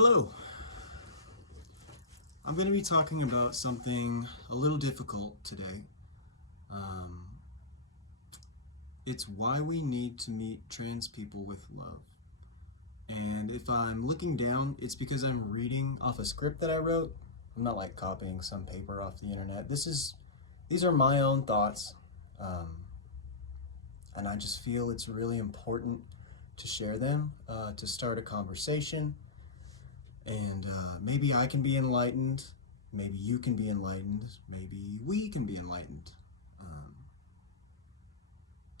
Hello. I'm going to be talking about something a little difficult today. Um, it's why we need to meet trans people with love. And if I'm looking down, it's because I'm reading off a script that I wrote. I'm not like copying some paper off the internet. These are my own thoughts. Um, and I just feel it's really important to share them, to start a conversation. And maybe I can be enlightened, maybe you can be enlightened, maybe we can be enlightened. Um,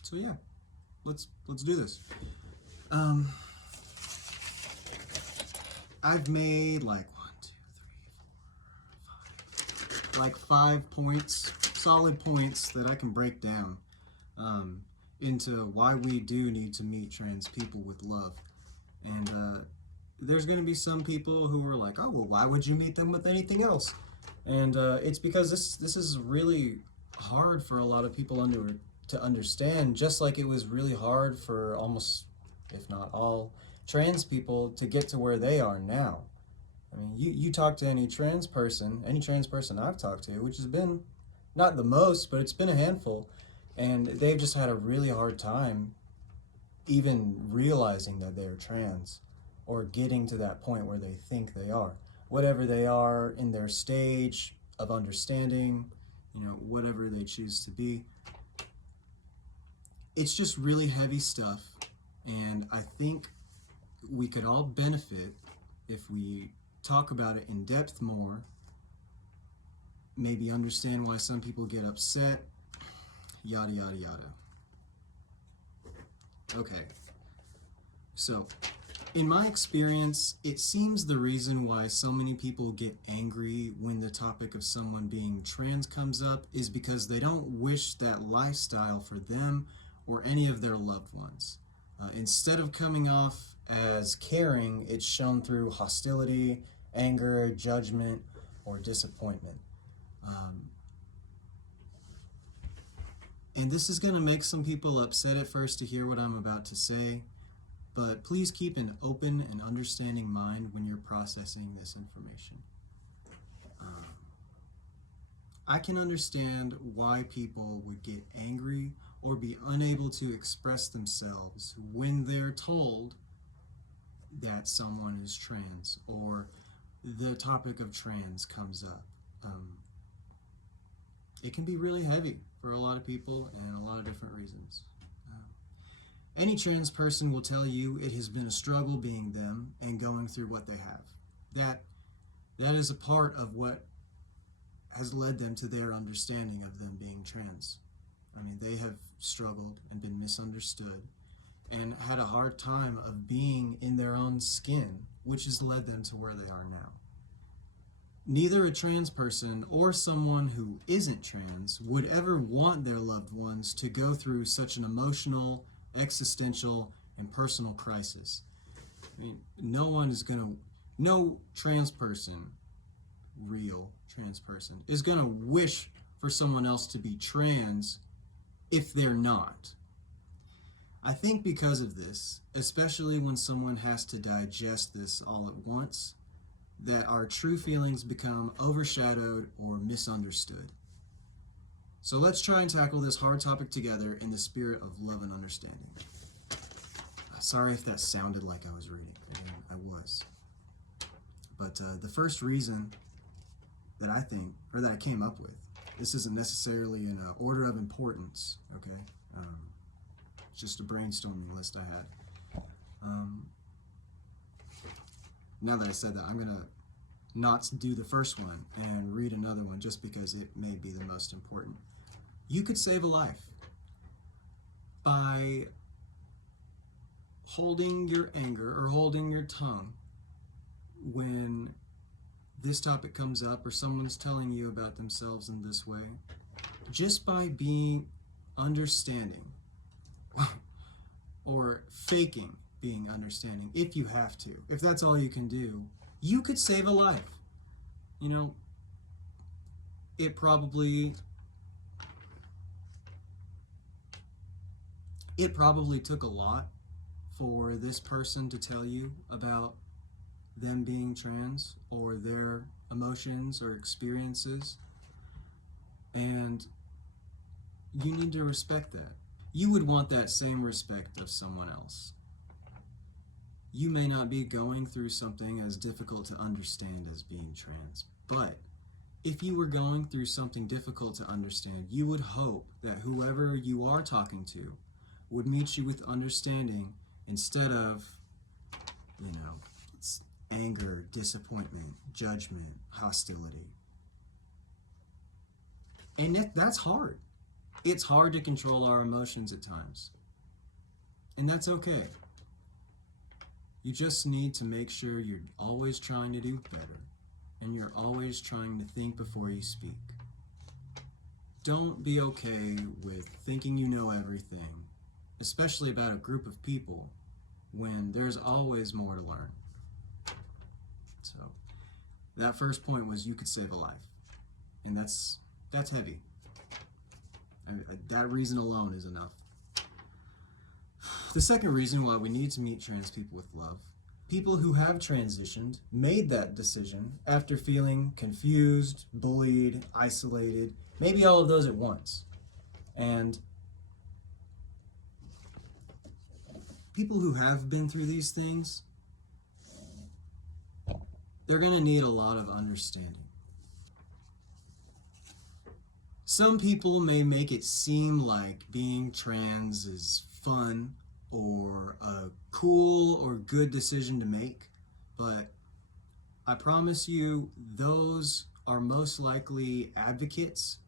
so yeah, let's do this. Um, I've made like like 5 points, solid points that I can break down into why we do need to meet trans people with love. And there's going to be some people who are like, oh, well, why would you meet them with anything else? And it's because this is really hard for a lot of people to understand, just like it was really hard for almost, if not all, trans people to get to where they are now. I mean, you talk to any trans person I've talked to, which has been not the most, but it's been a handful, and they've just had a really hard time even realizing that they're trans or getting to that point where they think they are. Whatever they are in their stage of understanding, whatever they choose to be. It's just really heavy stuff, and I think we could all benefit if we talk about it in depth more, maybe understand why some people get upset, yada, yada, yada. Okay, so in my experience, it seems the reason why so many people get angry when the topic of someone being trans comes up is because they don't wish that lifestyle for them or any of their loved ones. Instead of coming off as caring, it's shown through hostility, anger, judgment, or disappointment. And this is going to make some people upset at first to hear what I'm about to say, but please keep an open and understanding mind when you're processing this information. I can understand why people would get angry or be unable to express themselves when they're told that someone is trans or the topic of trans comes up. It can be really heavy for a lot of people and a lot of different reasons. Any trans person will tell you it has been a struggle being them and going through what they have. That is a part of what has led them to their understanding of them being trans. I mean, they have struggled and been misunderstood and had a hard time of being in their own skin, which has led them to where they are now. Neither a trans person or someone who isn't trans would ever want their loved ones to go through such an emotional, existential, and personal crisis. I mean, no trans person, real trans person, is going to wish for someone else to be trans if they're not. I think because of this, especially when someone has to digest this all at once, that our true feelings become overshadowed or misunderstood. So let's try and tackle this hard topic together in the spirit of love and understanding. Sorry if that sounded like I was reading. Again, I was. But the first reason that I came up with, this isn't necessarily in an order of importance, okay? It's just a brainstorming list I had. Now that I said that, I'm going to not do the first one and read another one just because it may be the most important. You could save a life by holding your anger or holding your tongue when this topic comes up or someone's telling you about themselves in this way, just by being understanding or faking being understanding, if you have to. If that's all you can do, you could save a life. It probably took a lot for this person to tell you about them being trans or their emotions or experiences, and you need to respect that. You would want that same respect of someone else. You may not be going through something as difficult to understand as being trans, but if you were going through something difficult to understand, you would hope that whoever you are talking to would meet you with understanding instead of, anger, disappointment, judgment, hostility. And that's hard. It's hard to control our emotions at times. And that's okay. You just need to make sure you're always trying to do better and you're always trying to think before you speak. Don't be okay with thinking you know everything, especially about a group of people, when there's always more to learn. So, that first point was you could save a life. And that's heavy. That reason alone is enough. The second reason why we need to meet trans people with love: people who have transitioned made that decision after feeling confused, bullied, isolated, maybe all of those at once. And people who have been through these things, they're going to need a lot of understanding. Some people may make it seem like being trans is fun or a cool or good decision to make, but I promise you those are most likely advocates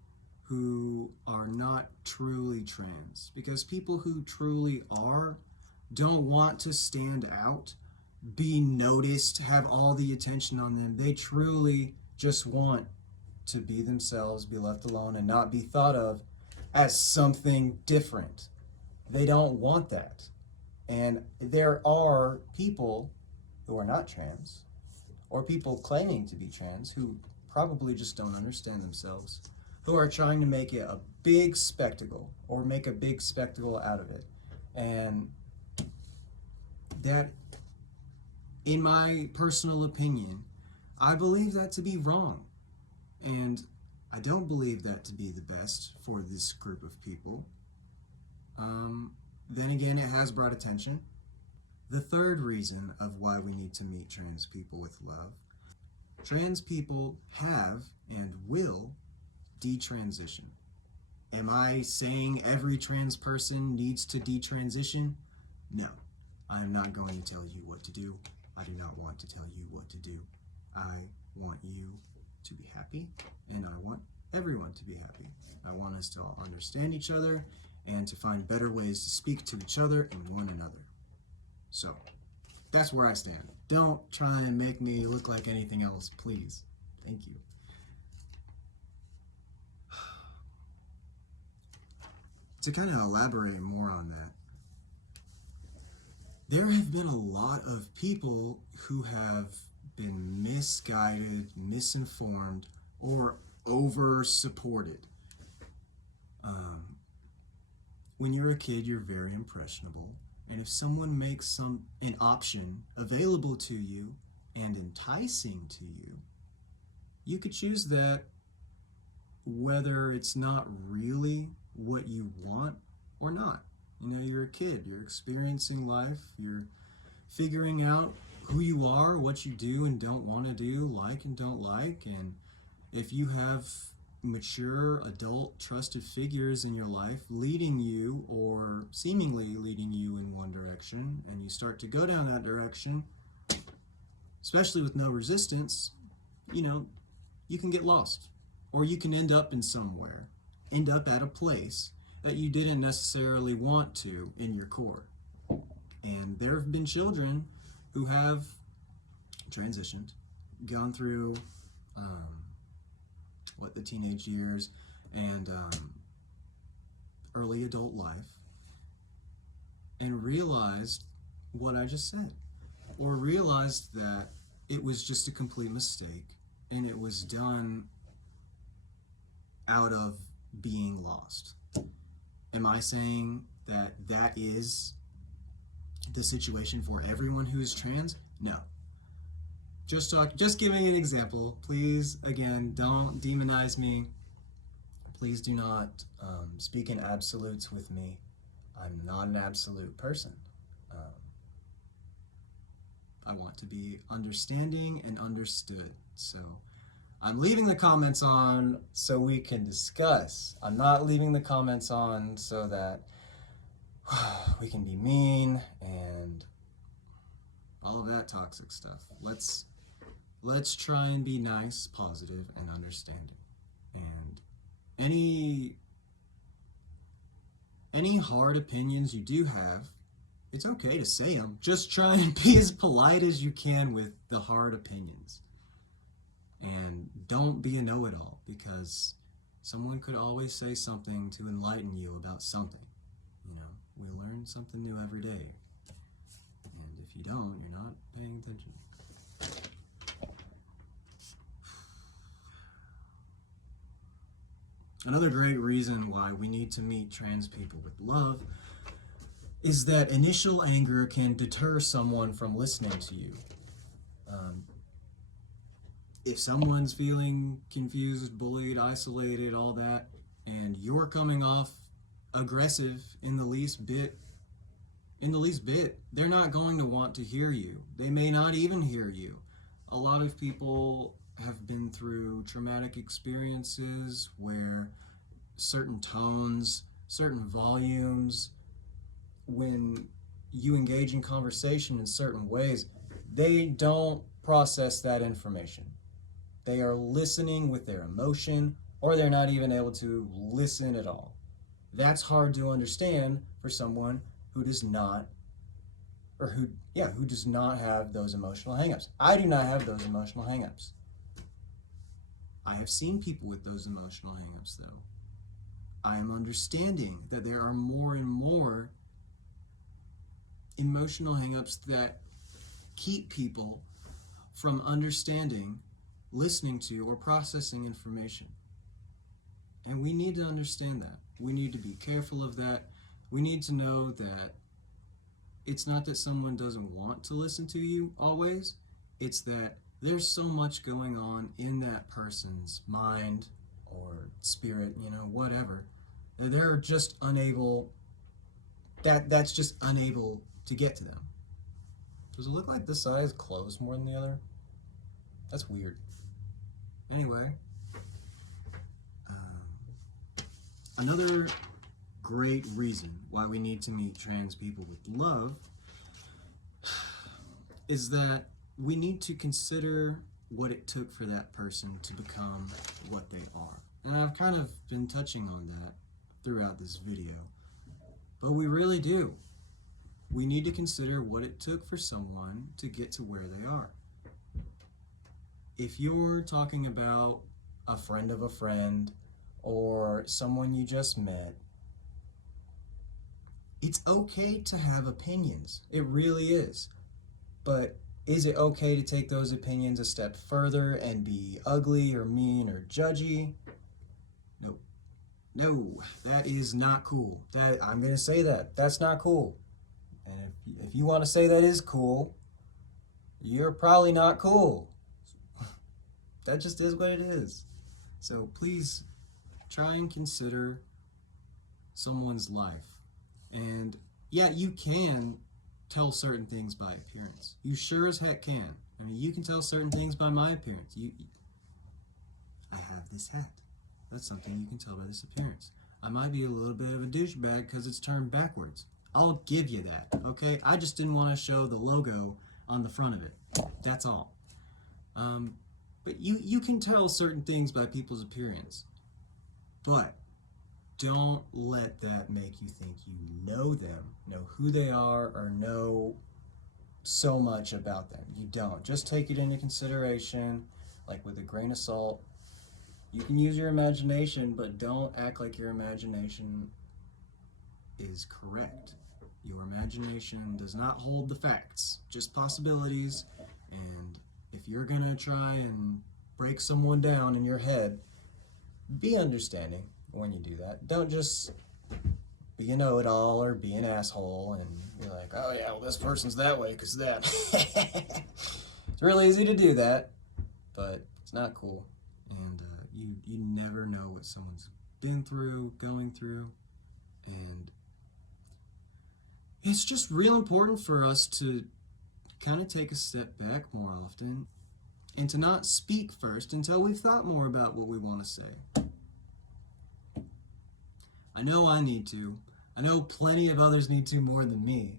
who are not truly trans, because people who truly are don't want to stand out, be noticed, have all the attention on them. They truly just want to be themselves, be left alone, and not be thought of as something different. They don't want that. And there are people who are not trans, or people claiming to be trans, who probably just don't understand themselves, who are trying to make it a big spectacle, or make a big spectacle out of it. And that, in my personal opinion, I believe that to be wrong. And I don't believe that to be the best for this group of people. Then again, it has brought attention. The third reason of why we need to meet trans people with love: trans people have and will detransition. Am I saying every trans person needs to detransition? No. I am not going to tell you what to do. I do not want to tell you what to do. I want you to be happy, and I want everyone to be happy. I want us to all understand each other and to find better ways to speak to each other and one another. So, that's where I stand. Don't try and make me look like anything else, please. Thank you. To kind of elaborate more on that, there have been a lot of people who have been misguided, misinformed, or over-supported. When you're a kid, you're very impressionable, and if someone makes an option available to you and enticing to you, you could choose that whether it's not really what you want or not. You're a kid, you're experiencing life, you're figuring out who you are, what you do and don't want to do, like and don't like, and if you have mature, adult, trusted figures in your life leading you or seemingly leading you in one direction, and you start to go down that direction, especially with no resistance, you can get lost, or you can end up at a place that you didn't necessarily want to in your core. And there have been children who have transitioned, gone through the teenage years and early adult life, and realized what I just said, or realized that it was just a complete mistake and it was done out of being lost. Am I saying that that is the situation for everyone who is trans? No. just giving an example. Please, again, don't demonize me. Please do not speak in absolutes with me. I'm not an absolute person. I want to be understanding and understood. So I'm leaving the comments on so we can discuss. I'm not leaving the comments on so that we can be mean and all of that toxic stuff. Let's try and be nice, positive, and understanding. And any hard opinions you do have, it's okay to say them. Just try and be as polite as you can with the hard opinions. And don't be a know-it-all, because someone could always say something to enlighten you about something. You know, we learn something new every day. And if you don't, you're not paying attention. Another great reason why we need to meet trans people with love is that initial anger can deter someone from listening to you. If someone's feeling confused, bullied, isolated, all that, and you're coming off aggressive in the least bit, they're not going to want to hear you. They may not even hear you. A lot of people have been through traumatic experiences where certain tones, certain volumes, when you engage in conversation in certain ways, they don't process that information. They are listening with their emotion, or they're not even able to listen at all. That's hard to understand for someone who does not, who does not have those emotional hangups. I do not have those emotional hangups. I have seen people with those emotional hangups, though. I am understanding that there are more and more emotional hangups that keep people from understanding, listening to, or processing information. And we need to understand that. We need to be careful of that. We need to know that it's not that someone doesn't want to listen to you always. It's that there's so much going on in that person's mind or spirit, whatever. They're just unable, that's just unable to get to them. Does it look like this eye is closed more than the other? That's weird. Anyway, another great reason why we need to meet trans people with love is that we need to consider what it took for that person to become what they are. And I've kind of been touching on that throughout this video. But we really do. We need to consider what it took for someone to get to where they are. If you're talking about a friend of a friend or someone you just met, it's okay to have opinions. It really is. But is it okay to take those opinions a step further and be ugly or mean or judgy? No, that is not cool. I'm going to say that. That's not cool. And if you want to say that is cool, you're probably not cool. That just is what it is. So please try and consider someone's life. And yeah, you can tell certain things by appearance. You sure as heck can. I mean, you can tell certain things by my appearance. I have this hat. That's something you can tell by this appearance. I might be a little bit of a douchebag because it's turned backwards. I'll give you that, okay? I just didn't want to show the logo on the front of it. That's all. But you can tell certain things by people's appearance. But don't let that make you think you know them, know who they are, or know so much about them. You don't. Just take it into consideration, like with a grain of salt. You can use your imagination, but don't act like your imagination is correct. Your imagination does not hold the facts, just possibilities. And if you're gonna try and break someone down in your head, be understanding when you do that. Don't just be a know-it-all or be an asshole and be like, oh yeah, well this person's that way because that. It's really easy to do that, but it's not cool. And you never know what someone's been through, going through, and it's just real important for us to kind of take a step back more often and to not speak first until we've thought more about what we want to say. I know I need to. I know plenty of others need to more than me.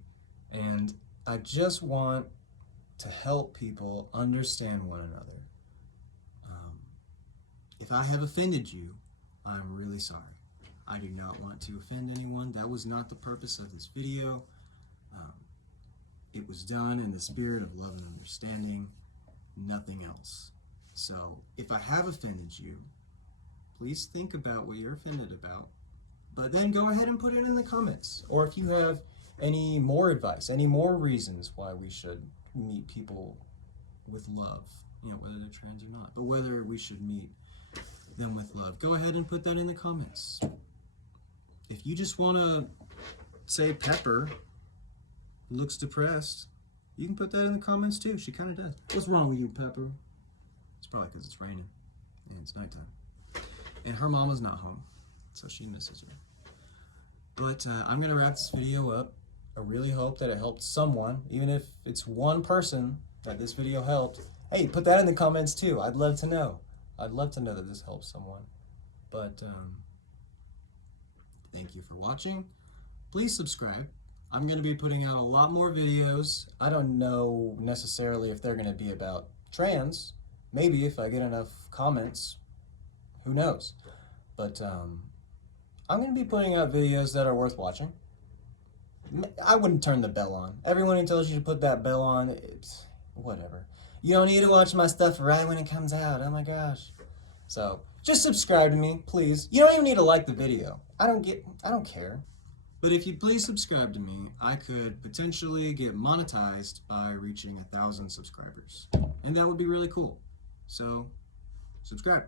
And I just want to help people understand one another. If I have offended you, I'm really sorry. I do not want to offend anyone. That was not the purpose of this video. It was done in the spirit of love and understanding, nothing else. So if I have offended you, please think about what you're offended about, but then go ahead and put it in the comments. Or if you have any more advice, any more reasons why we should meet people with love, whether they're trans or not, but whether we should meet them with love, go ahead and put that in the comments. If you just want to say Pepper looks depressed, you can put that in the comments too. She kind of does. What's wrong with you, Pepper? It's probably because it's raining and it's nighttime. And her mama's not home, so she misses her. But I'm going to wrap this video up. I really hope that it helped someone, even if it's one person that this video helped. Hey, put that in the comments too. I'd love to know. I'd love to know that this helps someone. But thank you for watching. Please subscribe. I'm going to be putting out a lot more videos. I don't know necessarily if they're going to be about trans. Maybe if I get enough comments. Who knows? But I'm going to be putting out videos that are worth watching. I wouldn't turn the bell on. Everyone who tells you to put that bell on, it's whatever. You don't need to watch my stuff right when it comes out. Oh my gosh. So just subscribe to me, please. You don't even need to like the video. I don't care. But if you please subscribe to me, I could potentially get monetized by reaching 1,000 subscribers. And that would be really cool. So, subscribe.